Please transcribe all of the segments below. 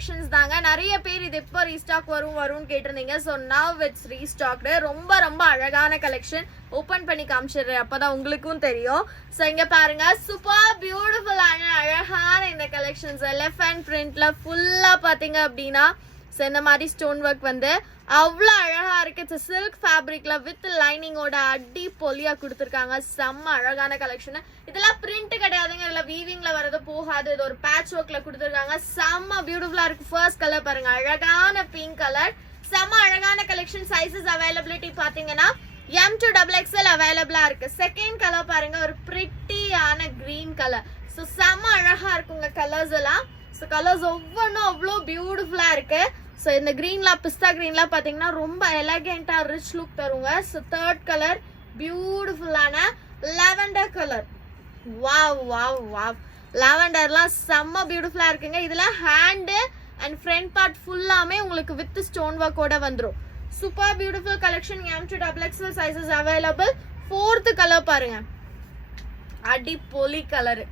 Collections தாங்க. நிறைய பேர் இது எப்போ ரீஸ்டாக் வரும்னு கேட்டிருந்தீங்க. So now it's restocked. ரொம்ப ரொம்ப அழகான கலெக்ஷன். ஓப்பன் பண்ணி காமிச்சிடுறேன், அப்பதான் உங்களுக்கும் தெரியும். ஸோ இங்க பாருங்க, சூப்பர் பியூட்டிஃபுல்லான அழகான இந்த கலெக்ஷன்ஸ் எலிஃபண்ட் பிரிண்ட்ல ஃபுல்லா பாத்தீங்க அப்படின்னா இந்த மாதிரி ஸ்டோன் ஒர்க் வந்து அவ்வளோ அழகா இருக்கு. சில்க் ஃபேப்ரிக்ல வித் லைனிங்கோட அடி பொலியா கொடுத்துருக்காங்க. செம்ம அழகான கலெக்ஷன். இதெல்லாம் பிரிண்ட் கிடையாதுங்க, இதுல வீவிங்ல வரது போகாது. இது ஒரு பேட்ச் ஒர்க்ல கொடுத்துருக்காங்க. செம்ம பியூட்டிஃபுல்லா இருக்கு. ஃபர்ஸ்ட் கலர் பாருங்க, அழகான பிங்க் கலர். செம்ம அழகான கலெக்ஷன். சைசஸ் அவைலபிலிட்டி பாத்தீங்கன்னா M2XXL அவைலபிளா இருக்கு. செகண்ட் கலர் பாருங்க, ஒரு பிரிட்டியான கிரீன் கலர். ஸோ செம்ம அழகா இருக்குங்க கலர்ஸ் எல்லாம். ஸோ கலர்ஸ் ஒவ்வொன்றும் அவ்வளோ பியூட்டிஃபுல்லா இருக்கு. ஸோ இந்த கிரீன்லாம் பிஸ்தா கிரீன்லாம் பார்த்தீங்கன்னா ரொம்ப எலகெண்டா ரிச் லுக் தருங்க. ஸோ தேர்ட் கலர் பியூட்டிஃபுல்லான lavender colour. Wow wow wow, லாவெண்டர்லாம் செம்ம பியூட்டிஃபுல்லா இருக்குங்க. இதுல ஹேண்டு அண்ட் ஃப்ரண்ட் பார்ட் ஃபுல்லாமே உங்களுக்கு வித் ஸ்டோன் ஒர்க்கோட வந்துடும். Super beautiful collection. M2XXL sizes available. Fourth colour பாருங்க, அடி பொலி கலர்,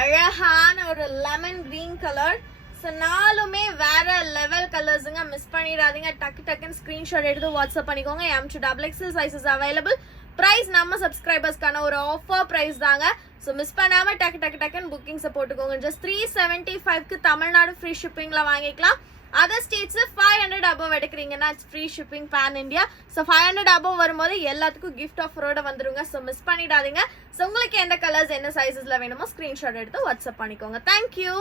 அழகான ஒரு லெமன் கிரீன் கலர். ஸோ நாலுமே வேற லெவல் கலர்ஸுங்க. மிஸ் பண்ணிடாதீங்க. டக்குன்னு ஸ்கிரீன்ஷாட் எடுத்து வாட்ஸ்அப் பண்ணிக்கோங்க. M2XXL sizes available. பிரைஸ் நம்ம சப்ஸ்கிரைபர்ஸ்க்கான ஒரு ஆஃபர் பிரைஸ் தாங்க. ஸோ மிஸ் பண்ணாம டக்குன்னு புக்கிங்ஸை போட்டுக்கோங்க. ஜஸ்ட் 375க்கு தமிழ்நாடு ஃப்ரீ ஷிப்பிங்ல வாங்கிக்கலாம். அதர் ஸ்டேட்ஸ் 500 அபவ் எடுக்கிறீங்கன்னா free shipping pan India. So 500 above வரும்போது எல்லாத்துக்கும் கிஃப்ட் ஆஃபரோட வந்துருங்க. ஸோ மிஸ் பண்ணிடாதீங்க. ஸோ உங்களுக்கு எந்த கலர்ஸ் என்ன சைசஸ்ல வேணுமோ ஸ்கிரீன்ஷாட் எடுத்து வாட்ஸ்அப் பண்ணிக்கோங்க. தேங்க்யூ.